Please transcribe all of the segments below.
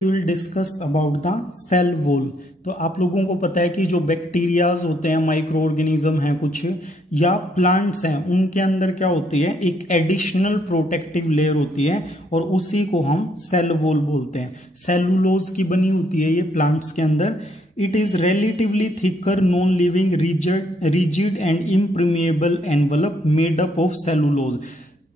Will discuss about the cell wall. तो आप लोगों को पता है कि जो बैक्टीरियाज होते हैं, माइक्रो ऑर्गेनिज्म हैं कुछ, या प्लांट्स हैं, उनके अंदर क्या होती है, एक एडिशनल प्रोटेक्टिव लेयर होती है और उसी को हम सेल वॉल बोलते हैं। सेलुलोज की बनी होती है ये प्लांट्स के अंदर। It is relatively thicker non living rigid and impermeable envelope made up of cellulose.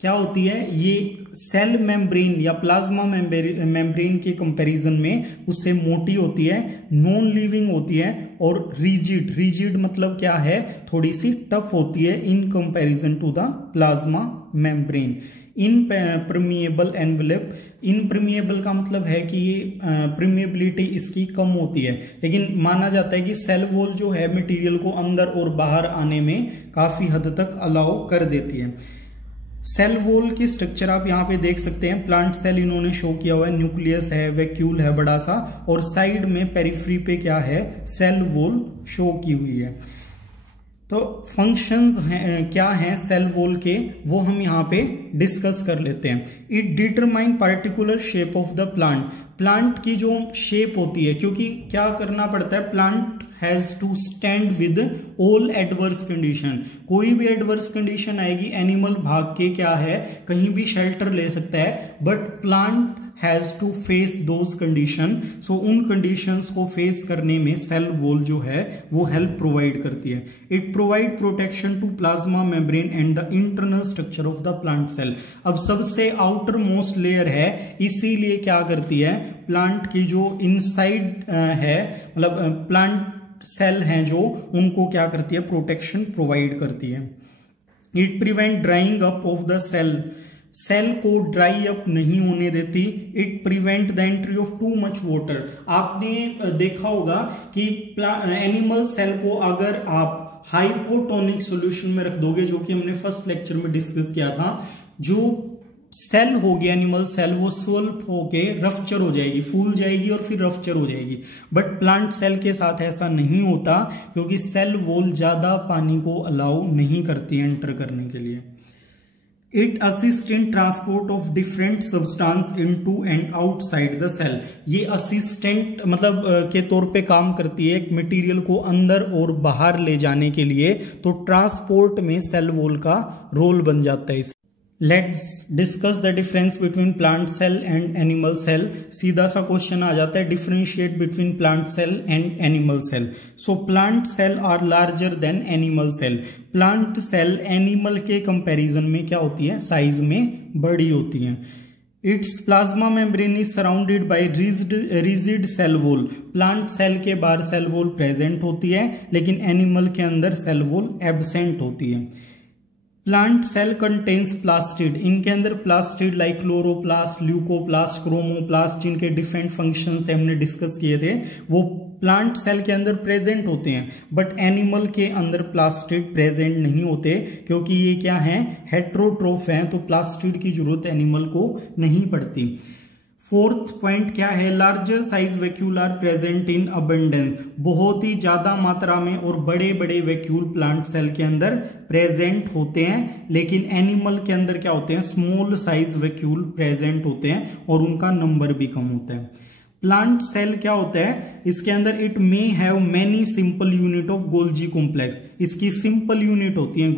क्या होती है ये सेल मेम्ब्रेन या प्लाज्मा मेम्ब्रेन के कंपैरिजन में उससे मोटी होती है, नॉन लिविंग होती है और रिजिड मतलब क्या है, थोड़ी सी टफ होती है in comparison to the plasma membrane. इनपर्मिएबल envelope, इनपर्मिएबल का मतलब है कि ये परमिएबिलिटी इसकी कम होती है, लेकिन माना जाता है कि सेल वॉल जो है मटेरियल को अंदर और बाहर आने में काफी हद तक अलाउ कर देती है। सेल वॉल की स्ट्रक्चर आप यहाँ पे देख सकते हैं। प्लांट सेल इन्होंने शो किया हुआ है, न्यूक्लियस है, वैक्यूल है बड़ा सा, और साइड में पेरिफेरी पे क्या है, सेल वॉल शो की हुई है। तो फंक्शंस क्या हैं सेल वॉल के, वो हम यहाँ पे डिस्कस कर लेते हैं। It determine particular shape of the plant. Plant की जो शेप होती है, क्योंकि क्या करना पड़ता है, plant has to stand with all adverse condition. कोई भी एडवर्स कंडीशन आएगी, एनिमल भाग के क्या है, कहीं भी शेल्टर ले सकता है, but plant has to face those condition. So उन कंडीशंस को फेस करने में सेल वॉल जो है वो हेल्प प्रोवाइड करती है। It provide protection to plasma membrane and the internal structure of the plant cell. अब सबसे आउटर मोस्ट लेयर है, इसीलिए क्या करती है, प्लांट की जो इनसाइड है, मतलब प्लांट सेल हैं जो, उनको क्या करती है, प्रोटेक्शन प्रोवाइड करती है। It prevent drying up of the cell, cell को ड्राई अप नहीं होने देती। It prevent the entry of too much water. आपने देखा होगा कि एनिमल सेल को अगर आप हाइपोटोनिक सॉल्यूशन में रख दोगे, जो कि हमने फर्स्ट लेक्चर में डिस्कस किया था, जो सेल होगी एनिमल सेल, वो स्वल्प होके रफ्चर हो जाएगी, फूल जाएगी और फिर रफ्चर हो जाएगी। बट प्लांट सेल के साथ ऐसा नहीं होता, क्योंकि सेल वॉल ज्यादा पानी को अलाउ नहीं करती है एंटर करने के लिए। It assist in transport of different substance into and outside the cell. ये असिस्टेंट मतलब के तौर पे काम करती है, एक मटेरियल को अंदर और बाहर ले जाने के लिए, तो ट्रांसपोर्ट में सेल वॉल का रोल बन जाता है। Let's discuss the difference between plant cell and animal cell. सीधा सा क्वेश्चन आ जाता है, differentiate between plant cell and animal cell. So plant cell are larger than animal cell. Plant cell animal के कंपैरिजन में क्या होती है, साइज में बड़ी होती है। It's plasma membrane is surrounded by rigid cell wall. Plant cell के बाहर सेल वॉल प्रेजेंट होती है, लेकिन एनिमल के अंदर सेल वॉल एब्सेंट होती है। Plant cell contains plastid. इनके अंदर plastid like chloroplast, leucoplast, chromoplast, जिनके डिफरेंट फंक्शंस थे हमने डिस्कस किए थे, वो प्लांट सेल के अंदर प्रेजेंट होते हैं। बट एनिमल के अंदर प्लास्टिड प्रेजेंट नहीं होते, क्योंकि ये क्या है, हेट्रोट्रोफ हैं, तो प्लास्टिड की जरूरत एनिमल को नहीं पड़ती। फोर्थ पॉइंट क्या है, larger size vacuole are present in abundance. बहुत ही ज्यादा मात्रा में और बड़े बड़े वैक्यूल प्लांट सेल के अंदर प्रेजेंट होते हैं, लेकिन एनिमल के अंदर क्या होते हैं, स्मॉल साइज वैक्यूल प्रेजेंट होते हैं और उनका नंबर भी कम होता है। प्लांट सेल क्या होता है, इसके अंदर it may have many simple unit of Golgi complex. इसकी सिंपल यूनिट होती है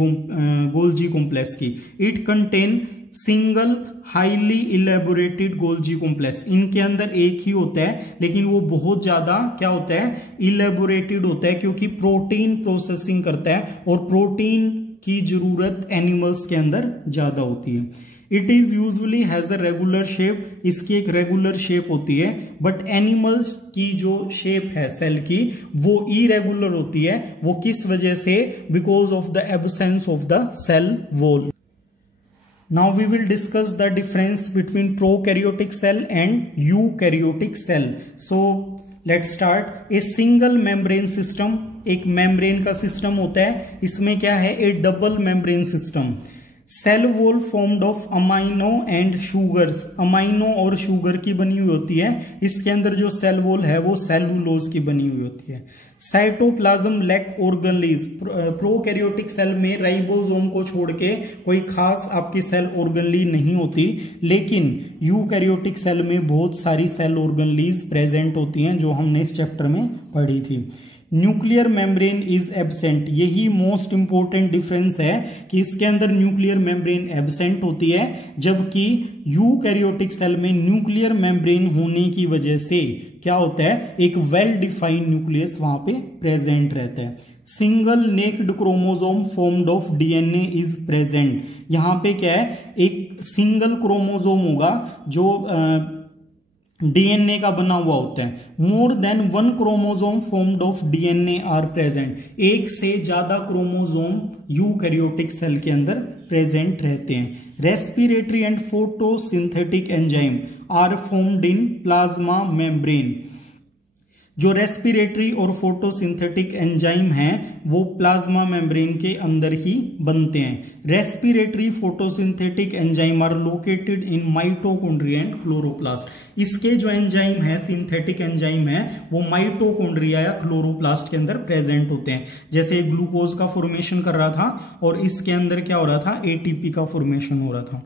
गोल्जी कॉम्प्लेक्स की। It contain single highly elaborated Golgi complex. इनके अंदर एक ही होता है, लेकिन वो बहुत ज्यादा क्या होता है, इलेबोरेटेड होता है, क्योंकि प्रोटीन प्रोसेसिंग करता है और प्रोटीन की जरूरत एनिमल्स के अंदर ज्यादा होती है। It is usually has a regular shape. इसकी एक रेगुलर शेप होती है, बट एनिमल्स की जो शेप है सेल की, वो इरेगुलर होती है। वो किस वजह से, because of the absence of the cell wall. Now we will discuss the difference between prokaryotic cell and eukaryotic cell. So let's start. A single membrane system, एक membrane का सिस्टम होता है, इसमें क्या है, a double membrane system. Cell wall formed of amino and sugars, amino और sugar की बनी हुई होती है। इसके अंदर जो सेल वॉल है वो सेलुलोज की बनी हुई होती है। Cytoplasm lack organelles, prokaryotic cell में राइबोसोम को छोड़ के कोई खास आपकी सेल ऑर्गेनली नहीं होती, लेकिन यूकैरियोटिक सेल में बहुत सारी सेल ऑर्गेनलीज प्रेजेंट होती हैं, जो हमने इस चैप्टर में पढ़ी थी। न्यूक्लियर मेम्ब्रेन इज एब्सेंट, यही मोस्ट इंपॉर्टेंट डिफरेंस है कि इसके अंदर न्यूक्लियर मेम्ब्रेन एब्सेंट होती है, जबकि यूकैरियोटिक सेल में न्यूक्लियर मेम्ब्रेन होने की वजह से क्या होता है, एक वेल डिफाइंड न्यूक्लियस वहां पे प्रेजेंट रहता है। Single naked chromosome formed of DNA is present, यहां पे क्या है, एक सिंगल क्रोमोसोम होगा जो डीएनए का बना हुआ होता है। More than one chromosome formed of DNA are present, एक से ज्यादा क्रोमोसोम यूकैरियोटिक सेल के अंदर प्रेजेंट रहते हैं। Respiratory and photosynthetic enzyme are formed in plasma membrane, जो रेस्पिरेटरी और फोटोसिंथेटिक एंजाइम हैं वो प्लाज्मा मेम्ब्रेन के अंदर ही बनते हैं। Respiratory photosynthetic enzyme are located in mitochondria and chloroplast, इसके जो एंजाइम है, सिंथेटिक एंजाइम है, वो माइटोकॉन्ड्रिया या क्लोरोप्लास्ट के अंदर प्रेजेंट होते हैं। जैसे ग्लूकोज का फॉर्मेशन कर रहा था और इसके अंदर क्या हो रहा था, एटीपी का फॉर्मेशन हो रहा था।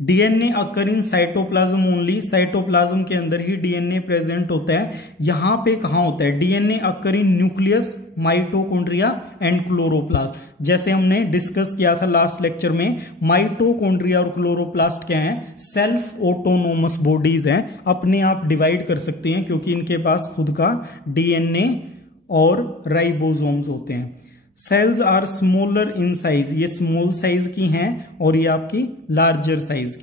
DNA occur in cytoplasm only, cytoplasm के अंदर ही डीएनए प्रेजेंट होता है। यहां पे कहां होता है, DNA occur in nucleus, mitochondria and chloroplast. जैसे हमने डिस्कस किया था लास्ट लेक्चर में, माइटोकॉन्ड्रिया और क्लोरोप्लास्ट क्या है, सेल्फ ऑटोनोमस बॉडीज हैं, अपने आप डिवाइड कर सकती हैं क्योंकि इनके पास खुद का डीएनए और राइबोसोम्स होते हैं। Cells are smaller in size, ये स्मॉल साइज की हैं और ये आपकी लार्जर साइज की।